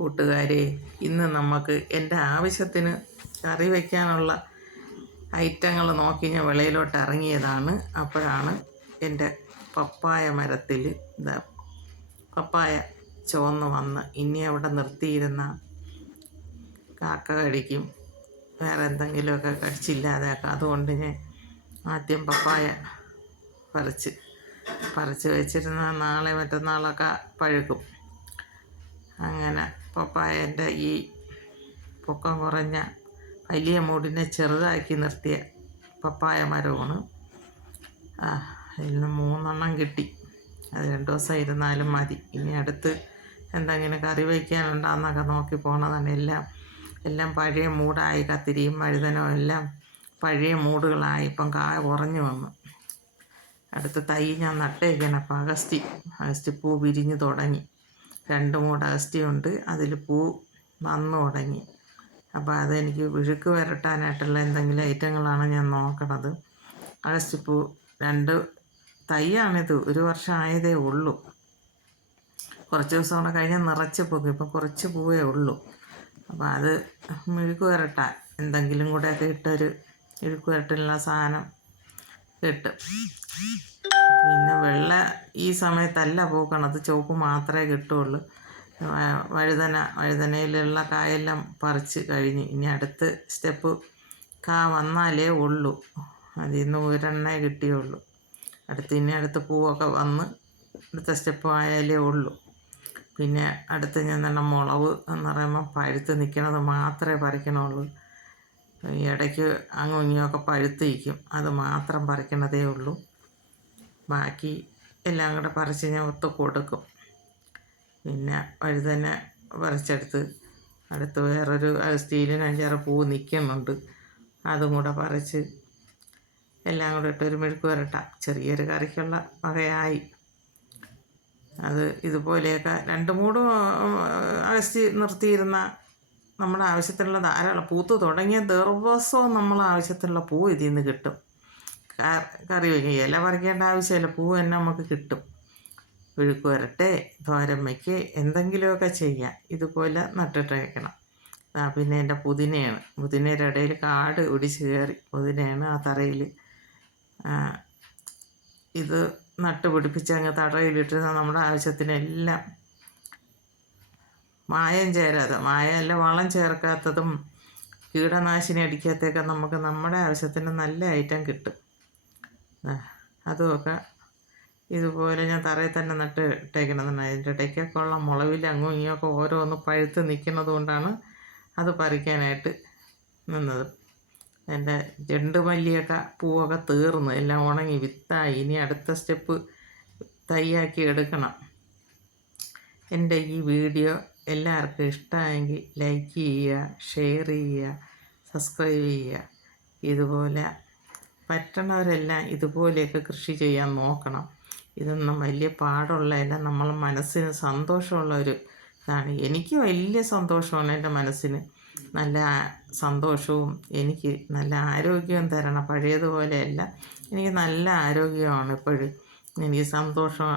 കൂട്ടുകാരെ, ഇന്ന് നമുക്ക് എൻ്റെ ആവശ്യത്തിന് കറി വയ്ക്കാനുള്ള ഐറ്റങ്ങൾ നോക്കി ഞാൻ വെളിയിലോട്ട് ഇറങ്ങിയതാണ്. അപ്പോഴാണ് എൻ്റെ പപ്പായ മരത്തിൽ പപ്പായ ചുവന്ന് വന്ന് ഇനി അവിടെ നിർത്തിയിരുന്ന കാക്ക കടിക്കും, വേറെ എന്തെങ്കിലുമൊക്കെ കടിച്ചില്ലാതാക്കാം. അതുകൊണ്ട് ഞാൻ ആദ്യം പപ്പായ പറിച്ച് വെച്ചിരുന്ന നാളെ മറ്റന്നാളൊക്കെ പഴുക്കും. അങ്ങനെ പപ്പായൻ്റെ ഈ പൊക്കം കുറഞ്ഞ വലിയ മൂടിനെ ചെറുതാക്കി നിർത്തിയ പപ്പായ മരമാണ്. ഇന്ന് 3 കിട്ടി. അത് 2 ദിവസം ഇരുന്നാലും മതി. ഇനി അടുത്ത് എന്തെങ്കിലും കറി വയ്ക്കാനുണ്ടാകുന്നൊക്കെ നോക്കി പോണതാണ്. എല്ലാം പഴയ മൂടായി. കത്തിരിയും വഴുതനവും എല്ലാം പഴയ മൂടുകളായി. ഇപ്പം കായ കുറഞ്ഞു വന്നു. അടുത്ത തൈ ഞാൻ നട്ടേക്കണം. അപ്പം അഗസ്തി പൂ വിരിഞ്ഞ് തുടങ്ങി. 2 മൂട് അഗസ്തിയുണ്ട്. അതിൽ പൂ വന്നു തുടങ്ങി. അപ്പോൾ അതെനിക്ക് വിഴുക്ക് വരട്ടാനായിട്ടുള്ള എന്തെങ്കിലും ഐറ്റങ്ങളാണ് ഞാൻ നോക്കണത്. അഗസ്തിപ്പൂ 2 തൈയാണിത്. 1 വർഷം ആയതേ ഉള്ളൂ. കുറച്ച് ദിവസം കൂടെ കഴിഞ്ഞാൽ നിറച്ച് പോകും. ഇപ്പം കുറച്ച് പൂവേ ഉള്ളൂ. അപ്പോൾ അത് മെഴുക്ക് വരട്ടാൻ എന്തെങ്കിലും കൂടെയൊക്കെ ഇട്ടൊരു മെഴുക്ക് വരട്ടിനുള്ള സാധനം കിട്ടും. പിന്നെ വെള്ള ഈ സമയത്തല്ല പൂക്കണത്, ചുവപ്പ് മാത്രമേ കിട്ടുള്ളൂ. വഴുതനയിലുള്ള കായെല്ലാം പറിച്ച് കഴിഞ്ഞ് ഇനി അടുത്ത സ്റ്റെപ്പ് വന്നാലേ ഉള്ളൂ. അതിൽ നിന്ന് ഒരെണ്ണേ കിട്ടിയുള്ളൂ. ഇനി അടുത്ത പൂവൊക്കെ വന്ന് അടുത്ത സ്റ്റെപ്പ് ആയാലേ ഉള്ളൂ. പിന്നെ അടുത്ത് ഞാൻ തന്നെ മുളക് എന്ന് പറയുമ്പോൾ പഴുത്ത് നിൽക്കണത് മാത്രമേ പറിക്കണുള്ളൂ. ഇടയ്ക്ക് അങ്ങും ഇങ്ങുമൊക്കെ പഴുത്ത് നിൽക്കും. അത് മാത്രം പറിക്കണതേ ഉള്ളൂ. ബാക്കി എല്ലാം കൂടെ പറിച്ച് ഞാൻ ഒത്തു കൊടുക്കും. പിന്നെ വഴുതന പറിച്ചെടുത്ത് അടുത്ത് വേറൊരു സ്റ്റീലിന് 5-6 പൂ നിൽക്കുന്നുണ്ട്. അതും കൂടെ പറിച്ച് എല്ലാം കൂടെ ഇട്ടൊരു മെഴുക്ക് വരട്ടാം. ചെറിയൊരു കറിക്കുള്ള വകയായി. അത് ഇതുപോലെയൊക്കെ 2 മൂടും അഗസ്തി നിർത്തിയിരുന്ന നമ്മുടെ ആവശ്യത്തിനുള്ള ധാരാളം പൂത്ത് തുടങ്ങിയ ദിവസവും നമ്മളെ ആവശ്യത്തിനുള്ള പൂ ഇതിൽ നിന്ന് കിട്ടും. കറി വയ്ക്കുക, ഇല പറിക്കേണ്ട ആവശ്യമില്ല, പൂ തന്നെ നമുക്ക് കിട്ടും. വിഴുക്ക് വരട്ടെ, തോരൻ വയ്ക്കുക, എന്തെങ്കിലുമൊക്കെ ചെയ്യാം. ഇതുപോലെ നട്ടിട്ടേക്കണം. പിന്നെ എൻ്റെ പുതിനയുടെ ഇടയിൽ കാട് പിടിച്ച് കയറി. പുതിനയാണ് ആ തറയിൽ. ഇത് നട്ട് പിടിപ്പിച്ച് അങ്ങ് തറയിലിട്ടിരുന്ന നമ്മുടെ ആവശ്യത്തിനെല്ലാം മായമല്ല വളം ചേർക്കാത്തതും കീടനാശിനി അടിക്കാത്തൊക്കെ നമുക്ക് നമ്മുടെ ആവശ്യത്തിന് നല്ല ഐറ്റം കിട്ടും. അതുമൊക്കെ ഇതുപോലെ ഞാൻ തറയിൽ തന്നെ നട്ട് ഇട്ടേക്കണമെന്നാണ്. അതിൻ്റെ ഇടയ്ക്കൊക്കെ ഉള്ള മുളവിൽ അങ്ങും ഇങ്ങുമൊക്കെ ഓരോന്ന് പഴുത്ത് നിൽക്കുന്നത് കൊണ്ടാണ് അത് പറിക്കാനായിട്ട് നിന്നത്. എൻ്റെ ചെണ്ടുമല്ലിയൊക്കെ പൂവൊക്കെ തീർന്ന് എല്ലാം ഉണങ്ങി വിത്തായി. ഇനി അടുത്ത സ്റ്റെപ്പ് തൈയാക്കി എടുക്കണം. എൻ്റെ ഈ വീഡിയോ എല്ലാവർക്കും ഇഷ്ടമായെങ്കിൽ ലൈക്ക് ചെയ്യുക, ഷെയർ ചെയ്യുക, സബ്സ്ക്രൈബ് ചെയ്യുക. ഇതുപോലെ പറ്റണവരെല്ലാം ഇതുപോലെയൊക്കെ കൃഷി ചെയ്യാൻ നോക്കണം. ഇതൊന്നും വലിയ പാടുള്ളതല്ല. നമ്മളെ മനസ്സിന് സന്തോഷമുള്ള ഒരു ഇതാണ്. എനിക്ക് വലിയ സന്തോഷമാണ്. എൻ്റെ മനസ്സിന് നല്ല സന്തോഷവും എനിക്ക് നല്ല ആരോഗ്യവും തരണം. പഴയതുപോലെയല്ല, എനിക്ക് നല്ല ആരോഗ്യമാണ് ഇപ്പോഴും. എനിക്ക് സന്തോഷം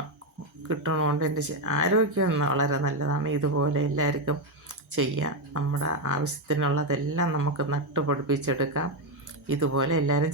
കിട്ടണതുകൊണ്ട് എൻ്റെ ആരോഗ്യം വളരെ നല്ലതാണ്. ഇതുപോലെ എല്ലാവർക്കും ചെയ്യാം. നമ്മുടെ ആവശ്യത്തിനുള്ളതെല്ലാം നമുക്ക് നട്ടുപിടിപ്പിച്ചെടുക്കാം. ഇതുപോലെ എല്ലാവരും